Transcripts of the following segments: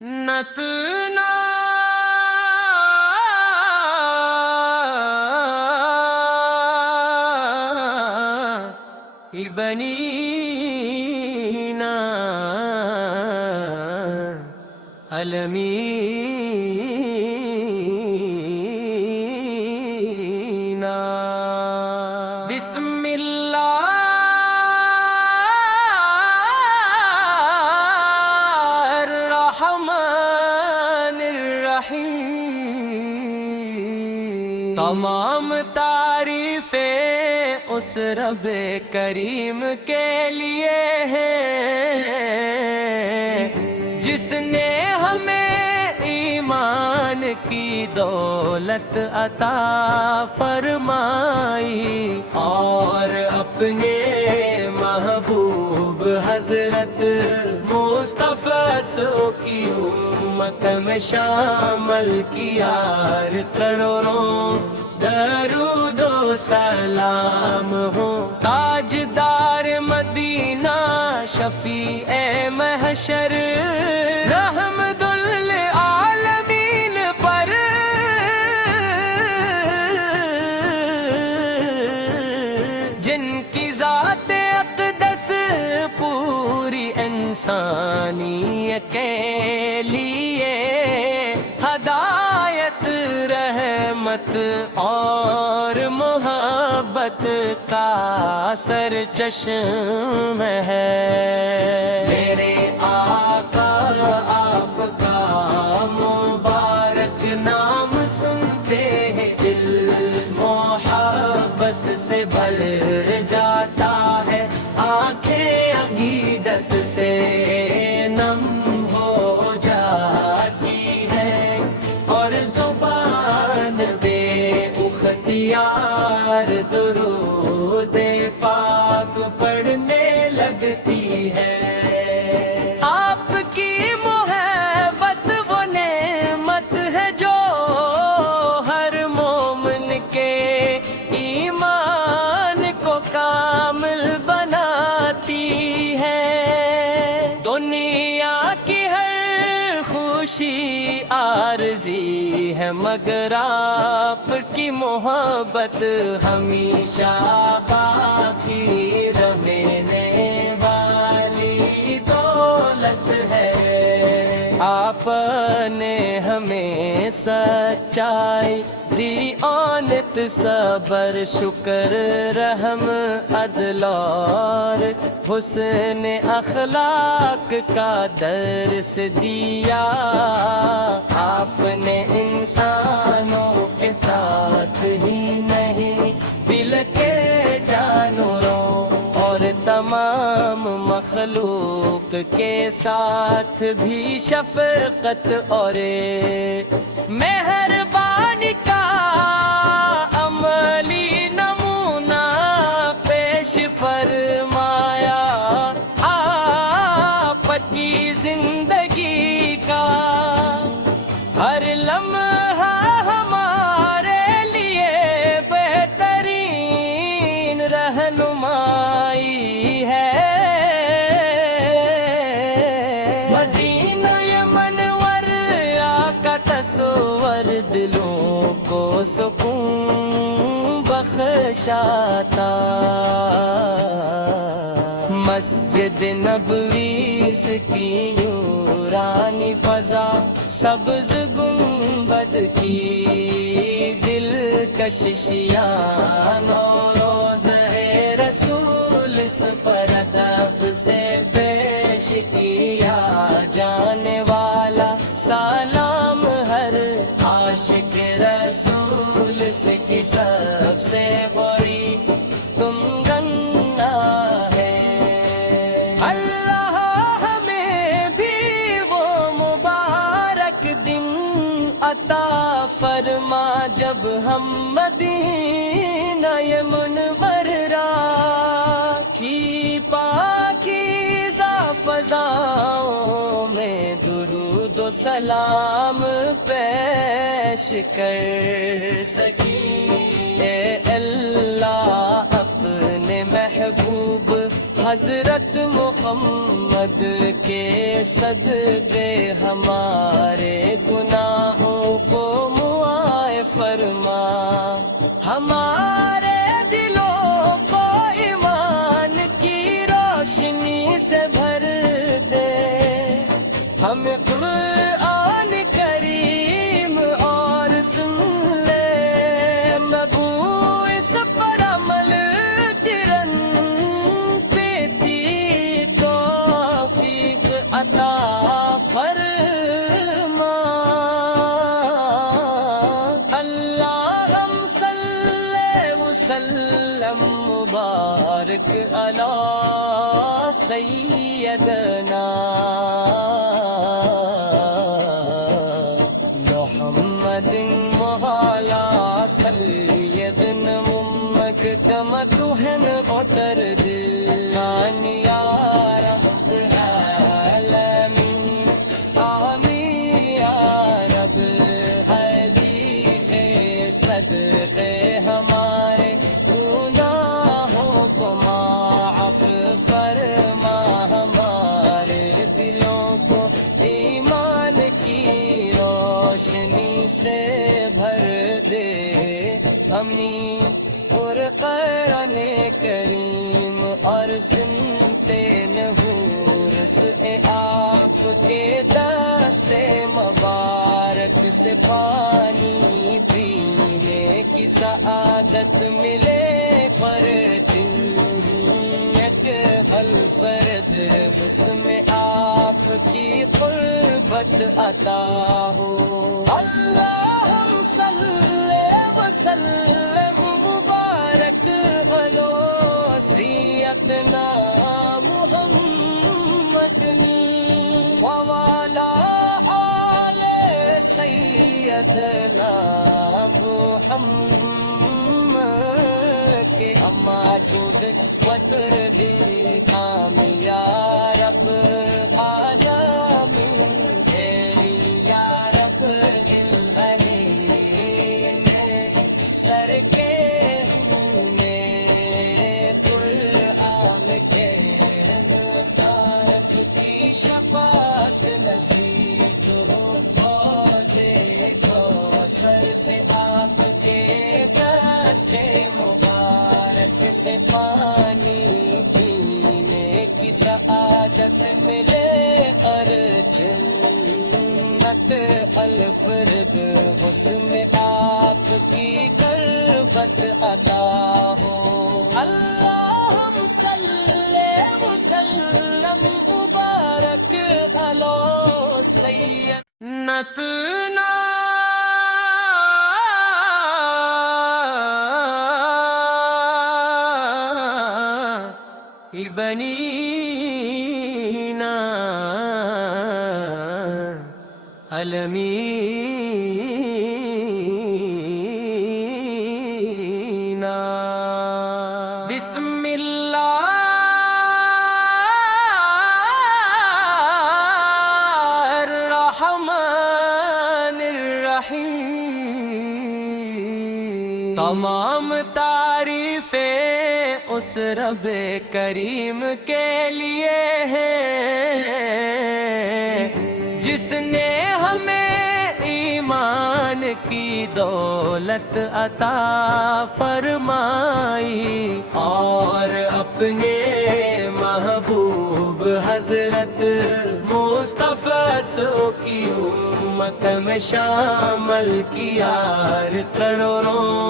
نتنا بنينا عالمينا بسم الله الرحمن الرحیم تمام تعریفیں اس رب کریم کے لیے ہیں جس نے ہمیں ایمان کی دولت عطا فرمائی اور اپنے محبوب حضرت مصطفیٰ کی امت میں شامل کیا کروڑوں درود و سلام ہو تاجدار مدینہ شفیع محشر رحمت للعالمین پر جن کی ذات اقدس پوری انسانیت کے لیے ہدایت رحمت اور محبت کا سرچشمہ ہے میرے آقا آپ کا مبارک نام سنتے ہیں دل محبت سے بھر جاتا ہے آنکھیں عقیدت سے نم ہو جاتی ہے اور زبان بے اختیار درود پاک پڑھنے لگتی ہے آپ کی محبت وہ نعمت ہے جو ہر مومن کے ایمان کو کامل بناتی ہے دنیا کی ہر خوشی عارضی ہے مگر آپ کی محبت ہمیشہ باقی رہنے والی دولت ہے آپ نے ہمیں سچائی دی اونت صبر شکر رحم عدل اور حسن اخلاق کا درس دیا آپ نے انسانوں کے ساتھ ہی نہیں بلکہ جانوروں اور تمام مخلوق کے ساتھ بھی شفقت اور مہربانی کا عملی نمونہ پیش فرمایا آپ کی زندگی کا ہر لمحہ ہمارے لیے بہترین رہنمائی ہے مدینہ منور آقا تصور دلوں کو سکون بخشاتا مسجد نبوی کی نورانی فضا سبز گنبد کی دلکشیاں روز ہے رسول اس پر ادب سے پیش کیا جانے والا سلام ہر عاشق رسول سے کی سب سے بڑی تم گننا ہے اللہ ہمیں بھی وہ مبارک دن عطا فرما جب ہم مدینہ منورہ کی پاکیزہ فضاؤں میں درود و سلام پیش کر سکی اے اللہ اپنے محبوب حضرت محمد کے صدقے ہمارے گناہوں کو معاف فرما، ہمارے دلوں کو ایمان کی روشنی سے بھر دے، ہمیں قرآن کریم اور سن لے مبعوث پر عمل ترن پیتی توفیق عطا فرما۔ اللہم صلی وسلم مبارک علی سیدنا محمد وعلی سیدنا مکتمتہن اوتر دلان یا رب العالمین، آمین یا رب علی کے صدقے ہمارے گناہوں کو معاف فرما، ہمارے دلوں کو ایمان کی روشنی سے بھر دے، ہمیں اور قرآن کریم اور سنتے نحور سے آپ کے دست مبارک سے پانی پینے کی سعادت ملے، پر چنیت الفرد بس میں آپ کی قربت عطا ہو۔ اللہم صلی وسلم مبارک علی سیدنا محمد وعلی آل سیدنا محمد کے اما جود وطر دی کام یا رب عالمین، یا رب العالمین، سر کے شفاعت نصیب ہو، روزے کوثر سے آپ کے دست مبارک سے پانی پینے کی سعادت ملے، اور جنت الفرد اس میں آپ کی قربت عطا ہو۔ اللہم صلی وسلم مبارک علی سیدنا بنینا علمین، بسم اللہ الرحمن الرحیم، تمام تعریفیں اس رب کریم کے لیے ہیں، جس نے ہمیں ایمان کی دولت عطا فرمائی، اور اپنے محبوب حضرت مصطفیٰ کی امت میں شامل کیا، کروڑوں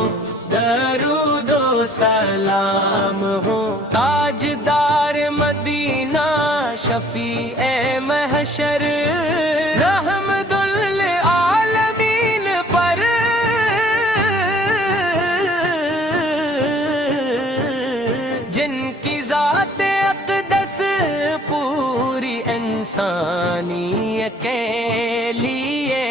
درود و سلام ہو۔ تاجدار مدینہ شفیع محشر رحمت للعالمین پر، جن کی ذات اقدس پوری انسانیت کے لیے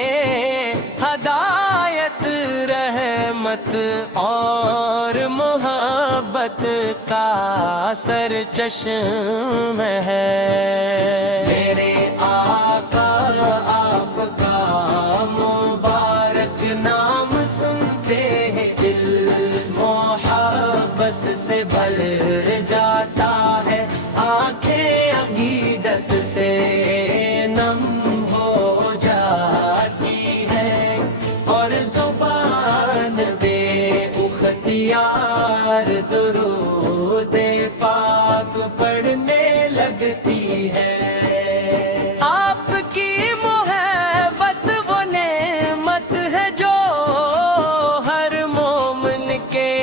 ہدایت، رحمت اور محبت کا سرچشمہ ہے۔ میرے آقا آپ کا مبارک نام سنتے ہیں دل محبت سے بھر جاتا ہے، سے نم ہو جاتی ہے اور زبان بے اختیار درود پاک پڑھنے لگتی ہے۔ آپ کی محبت وہ نعمت ہے جو ہر مومن کے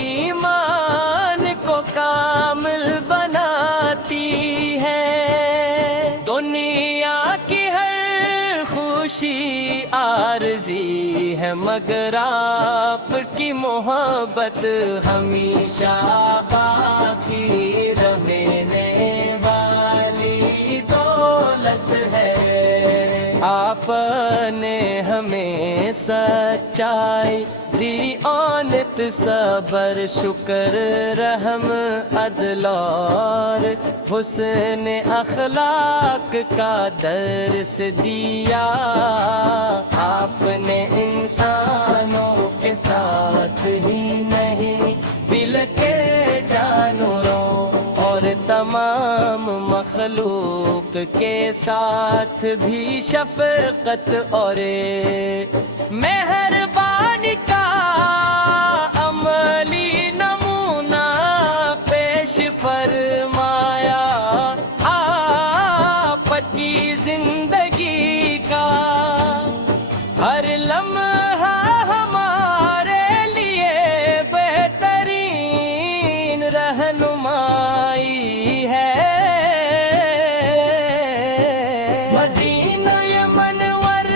ایمان کو کامل بناتی ہے۔ دنیا کی ہر خوشی عارضی ہے مگر آپ کی محبت ہمیشہ باقی رہنے والی دولت ہے۔ آپ نے ہمیں سچائی دی، اونت صبر شکر رحم عدل اور حسن اخلاق کا درس دیا۔ آپ نے انسانوں کے ساتھ ہی نہیں بلکہ جانوروں اور تمام مخلوق کے ساتھ بھی شفقت اور مہربانی کا عملی نمونہ پیش فرمایا۔ آپ کی زندگی کا ہر لمحہ ہمارے لیے بہترین رہنمائی ہے۔ مدینہ منور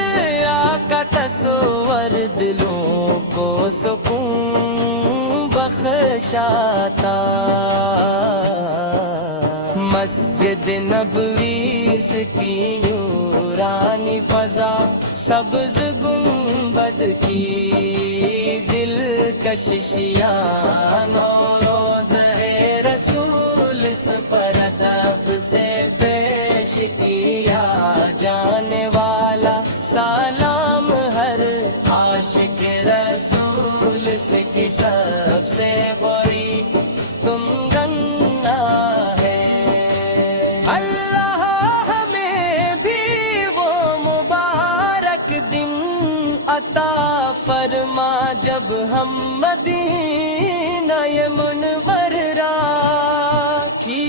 کا تصور دلوں کو سکون بخشاتا۔ مسجد نبوی کی نورانی فضا، سبز گنبد کی دلکشیاں، روز ہے رسول اس پر ادب سے پیش کیا جانے والا سلام ہر عاشق رسول سے کی سب سے بڑی تم گننا ہے۔ اللہ ہمیں بھی وہ مبارک دن عطا فرما جب ہم مدینہ منورہ کی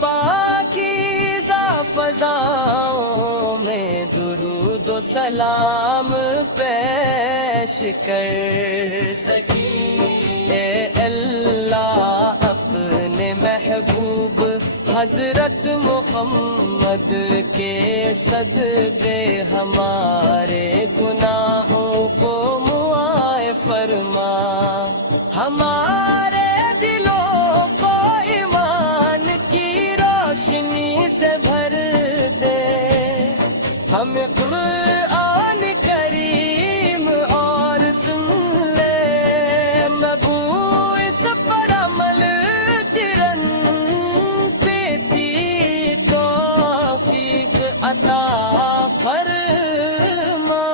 پاکیزہ فضاؤں میں درود و سلام پیش کر سکی۔ اے اللہ اپنے محبوب حضرت محمد کے صدقے ہمارے گناہوں کو معاف فرما، ہمارے دلوں کو ایمان کی روشنی سے بھر دے، ہمیں قرآن کریم اور سن لے مبعوث پر عمل ترن پیتی توفیق عطا فرما۔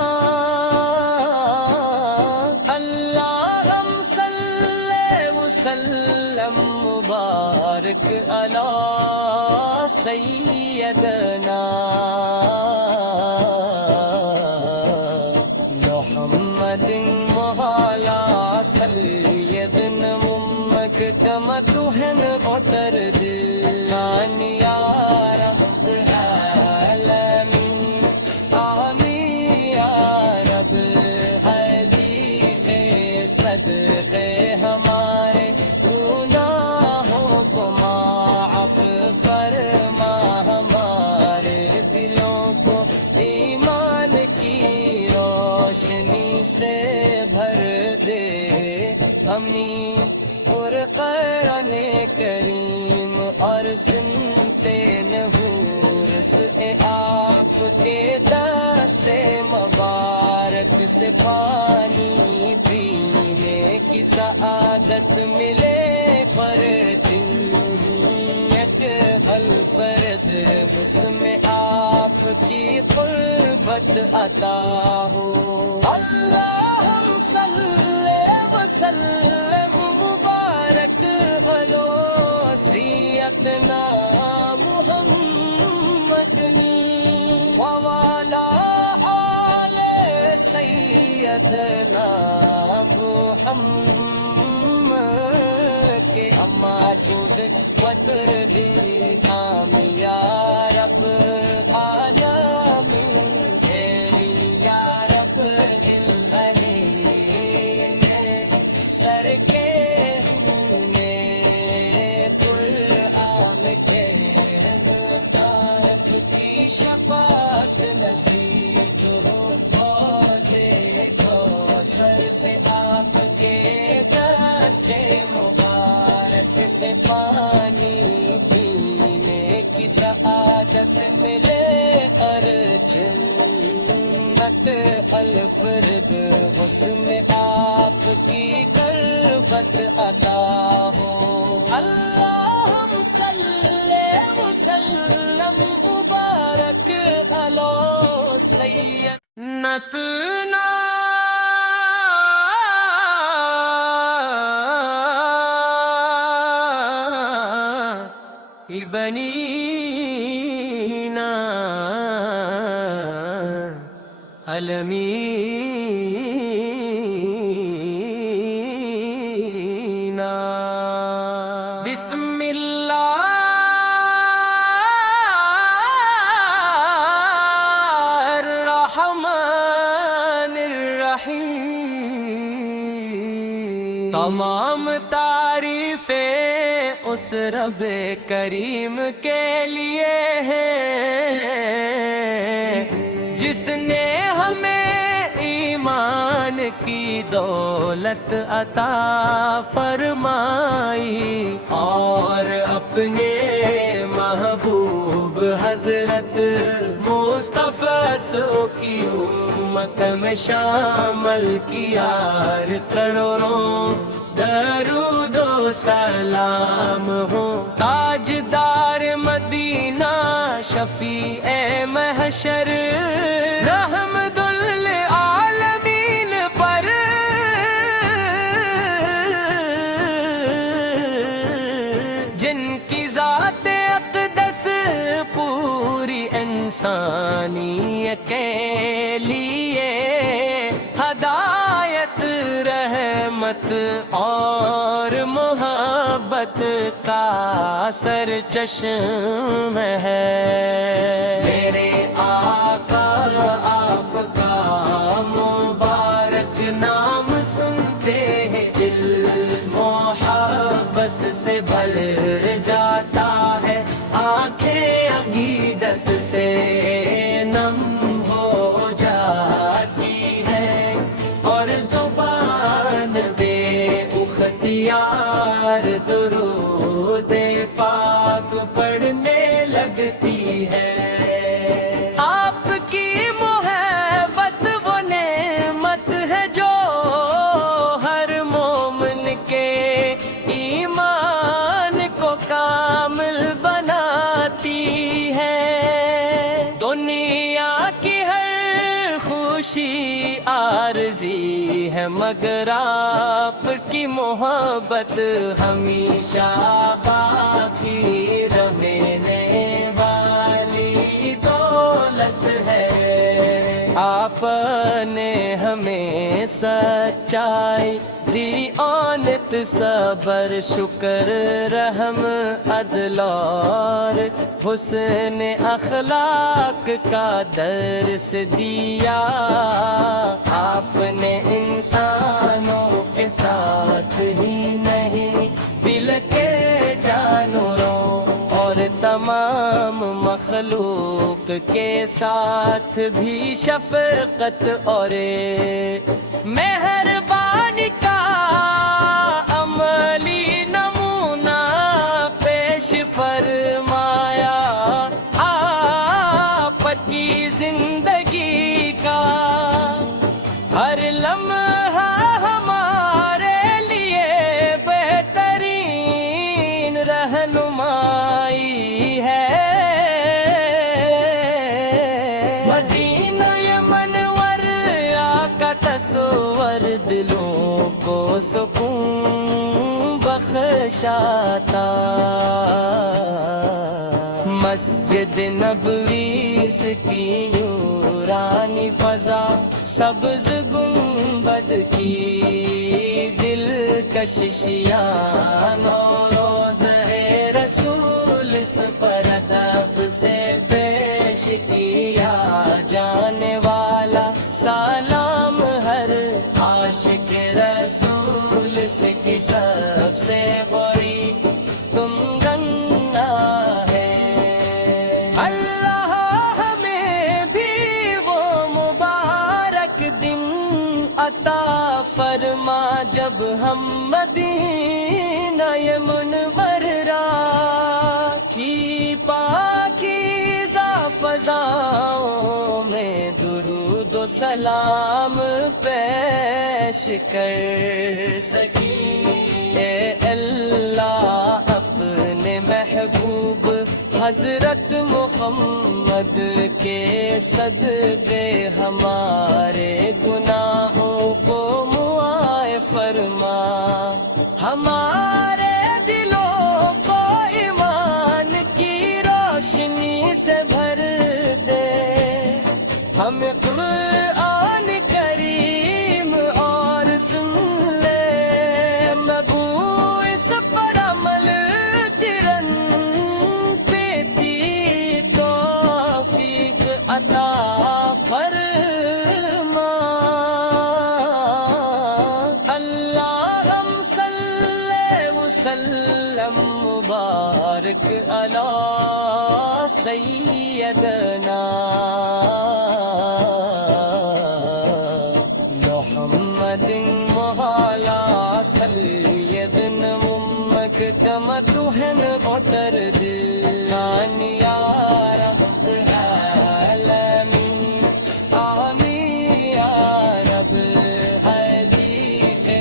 اللہم صلی وسلم مبارک علی سیدنا محمد وعلی سیدنا ممکتم تہن اوتر دلان یا رب العالمین، آمین یا رب علی کے صدقے ہمارے گناہوں کو معاف فرما، ہمارے دلوں کو ایمان کی روشنی سے بھر دے، ہمیں اور قرآن کریم اور سنتے نحور سے آپ کے دست مبارک سے پانی پینے کی سعادت ملے، پر چنیت الفرد اس میں آپ کی قربت عطا ہو۔ اللہم صلی وسلم مبارک بلو سیدنا محمد ووالا آل سیدنا محمد کے اما جود وطر دی یا رب عالمین یا رب العالمین سر کے شفاعت نصیب ہو سے کوثر سے آپ کے دستے مبارک سے پانی پینے کی سعادت ملے اور جنت الفرد حسن آپ کی قربت عطا ہو اللہم صلی وسلم مبارک علی سیدنا بنینا علمینا بسم اللہ الرحمن الرحیم تمام تعریفیں اس رب کریم کے لیے ہیں جس نے ہمیں ایمان کی دولت عطا فرمائی اور اپنے محبوب حضرت مصطفیٰ کی امت میں شامل کیا کروڑوں درود و سلام ہو تاجدار مدینہ شفیع محشر رحمت للعالمین پر جن کی ذات اقدس پوری انسانیت کے لیے ہدایت رحمت اور محبت کا سرچشمہ ہے میرے آقا آپ کا مبارک نام سنتے ہیں دل محبت سے بھر جاتا ہے آنکھیں عقیدت سے نم ہو جاتی ہے اور زبان بے اختیار درود پاک پڑھنے لگتی ہے آپ کی محبت وہ نعمت ہے جو ہر مومن کے ایمان کو کامل بناتی ہے دنیا کی ہر خوشی عارضی ہے مگر آپ کی محبت ہمیشہ باقی رہنے والی دولت ہے آپ نے ہمیں سچائی دیانت صبر شکر رحم عدل اور حسن اخلاق کا درس دیا آپ نے انسانوں کے ساتھ ہی نہیں بلکہ جانوروں اور تمام مخلوق کے ساتھ بھی شفقت اور مہربانی کا عملی نمونہ پیش فرمایا آپ کی زندگی کا ہر لمحہ ہمارے لیے بہترین رہنمائی ہے مدینہ منور آقا تصور دلوں کو سکون بخشاتا مسجد نبوی کی نورانی فضا، سبز گنبد کی دلکشیاں، روز ہے رسول اس پر ادب سے پیش کیا جانے والا سلام ہر عاشق رسول سے کی سب سے بڑی تمنا ہے۔ اللہ ہمیں بھی وہ مبارک دن عطا فرما جب ہم مدینہ منورہ کی پاکیزہ فضاؤں میں درود و سلام پیش کر سکی۔ اے اللہ اپنے محبوب حضرت محمد کے صدقے ہمارے گناہوں کو معاف فرما، ہمارے دلوں کو ایمان کی روشنی سے بھر دے، ہمیں قرآن کریم اور سن لے مبعوث پر عمل ترن پیتی توفیق عطا فرما۔ اللہم صلی وسلم مبارک علی سیدنا محمد وعلی سیدنا ممکتم تہن اوتر دلان یا رب العالمین، آمین یا رب۔ علی کے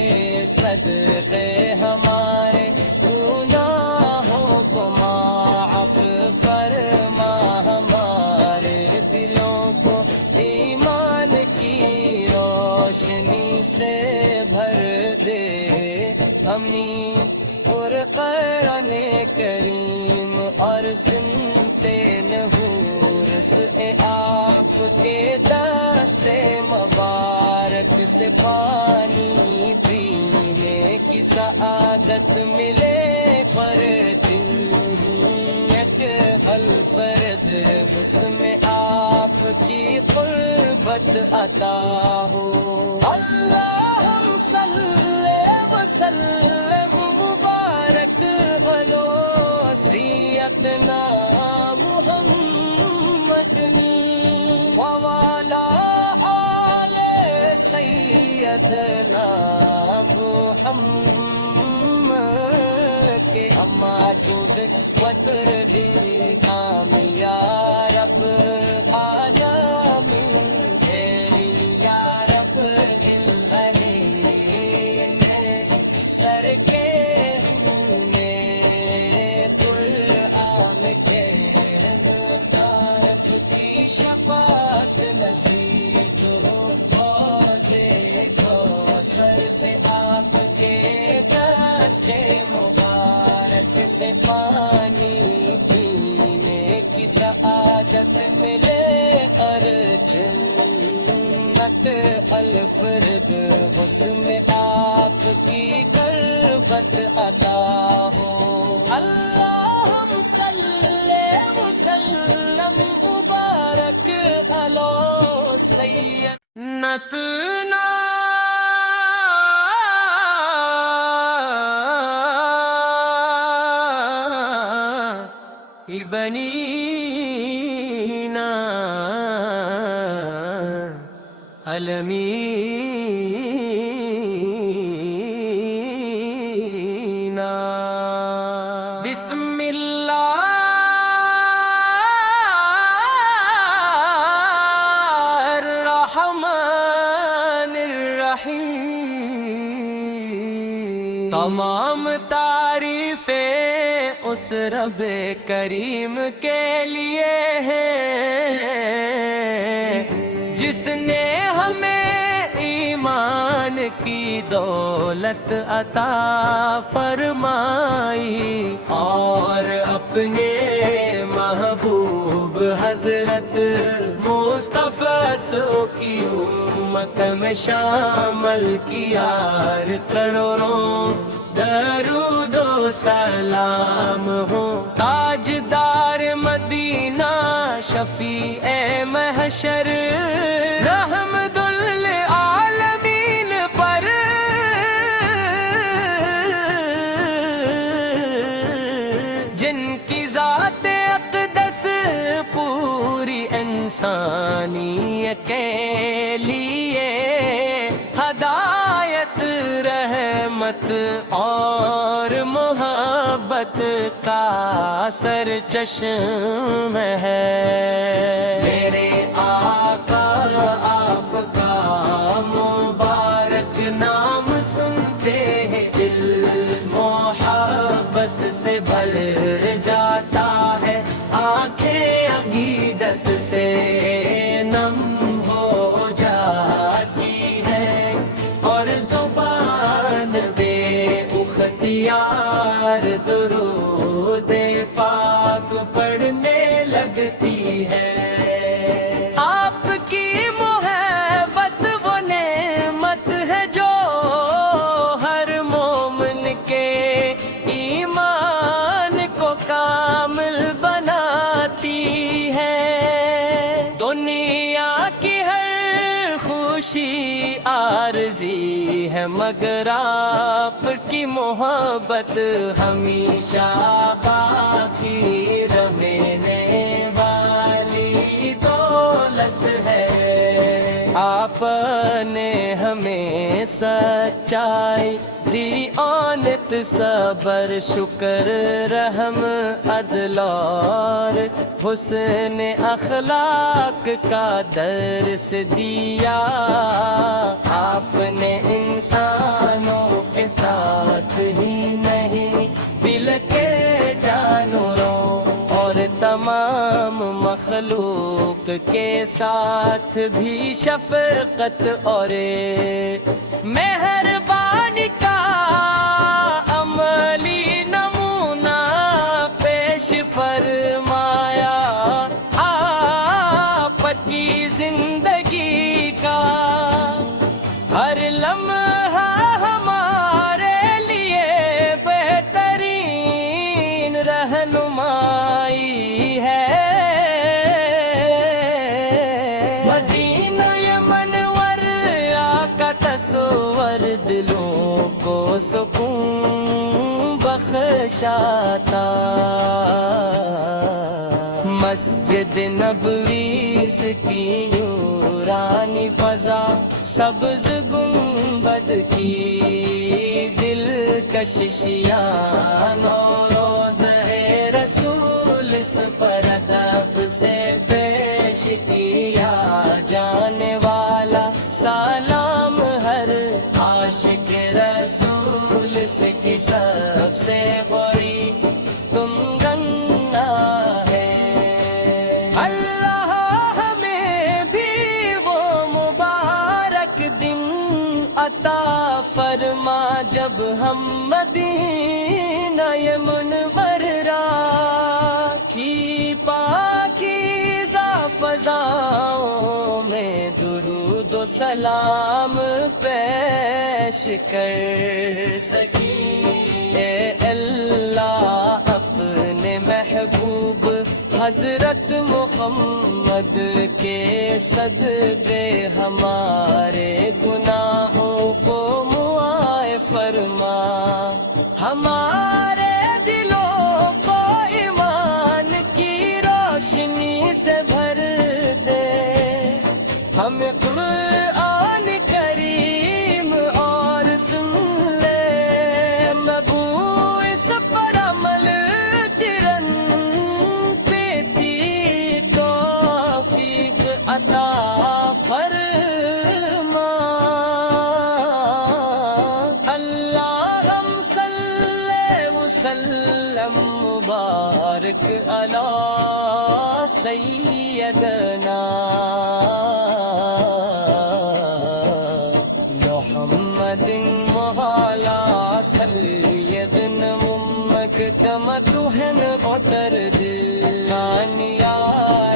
صدقے ہمارے گناہوں کو معاف فرما، ہمارے دلوں کو ایمان کی روشنی سے بھر دے، ہمیں اور قرآن کریم اور سنتے نحور سے آپ کے دست مبارک سے پانی پینے کی سعادت ملے، پر چنیت الفرد اس میں آپ کی قربت عطا ہو۔ اللہم صلی وسلم مبارک علی سیدنا محمد وعلی آل سیدنا محمد کے اما خود وطر دی کام یا رب عالمین، یا رب العالمین، سر کے شفاعت نصیب ہو، روزے کوثر سے آپ کے دست مبارک سے پانی پینے کی سعادت ملے، اور جنت الفرد اس میں آپ کی قربت عطا ہو۔ اللہم صلی وسلم مبارک علی سیدنا بنینا علمین، بسم اللہ الرحمن الرحیم۔ تمام تعریفیں اس رب کریم کے لیے ہے جس نے ہمیں ایمان کی دولت عطا فرمائی، اور اپنے محبوب حضرت مصطفیٰ کی امت میں شامل کیا، کروڑوں درود و سلام ہو۔ تاجدار مدینہ شفیع محشر رحمت للعالمین پر، جن کی ذات اقدس پوری انسانیت کے لیے ہدایت، رحمت اور محبت کا سرچشمہ ہے۔ میرے آقا آپ کا مبارک نام سنتے ہیں دل محبت سے بھر جاتا ہے، آنکھیں عقیدت سے نم ہو جاتی ہے، اور زبان بے اختیار درود پاک پڑھنے لگتی ہے۔ آپ کی محبت وہ نعمت ہے جو ہر مومن کے ایمان کو کامل بناتی ہے۔ دنیا کی ہر خوشی عارضی ہے، مگر آپ کی محبت ہمیشہ باقی رہنے والی دولت ہے۔ آپ نے ہمیں سچائی دی، اونت صبر شکر رحم عدل اور حسن اخلاق کا درس دیا۔ آپ نے انسانوں کے ساتھ ہی نہیں بلکہ جانوروں اور تمام مخلوق کے ساتھ بھی شفقت اور مہربانی کا عملی نمونہ پیش فرمایا۔ آپ کی زندگی کا ہر لمحہ ہمارے لیے بہترین رہنمائی ہے۔ مدینہ منور کا تصور دلوں کو سکون بخشاتا، مسجد نبوی کی نورانی فضا، سبز گنبد کی دلکشیاں، روز ہے رسول اس پر ادب سے پیش کیا جانے والا سلام، ہر عاشق رسول سے کی سب سے بڑی تم گنگا ہے۔ اللہ ہمیں بھی وہ مبارک دن عطا فرما جب ہم مدینہ منورہ کی پاکیزہ فضاؤں میں درود و سلام پیش کر سکی۔ اے اللہ اپنے محبوب حضرت محمد کے صدقے ہمارے گناہوں کو معاف فرما، ہمارے دلوں کو ایمان کی روشنی سے بھر دے، ہمیں قرآن کریم اور سن لے مبعوث پر عمل ترن پیتی توفیق عطا فرما۔ اللہم صلی وسلم مبارک علی سیدنا دم تو ہے ن اوٹر دل جان یار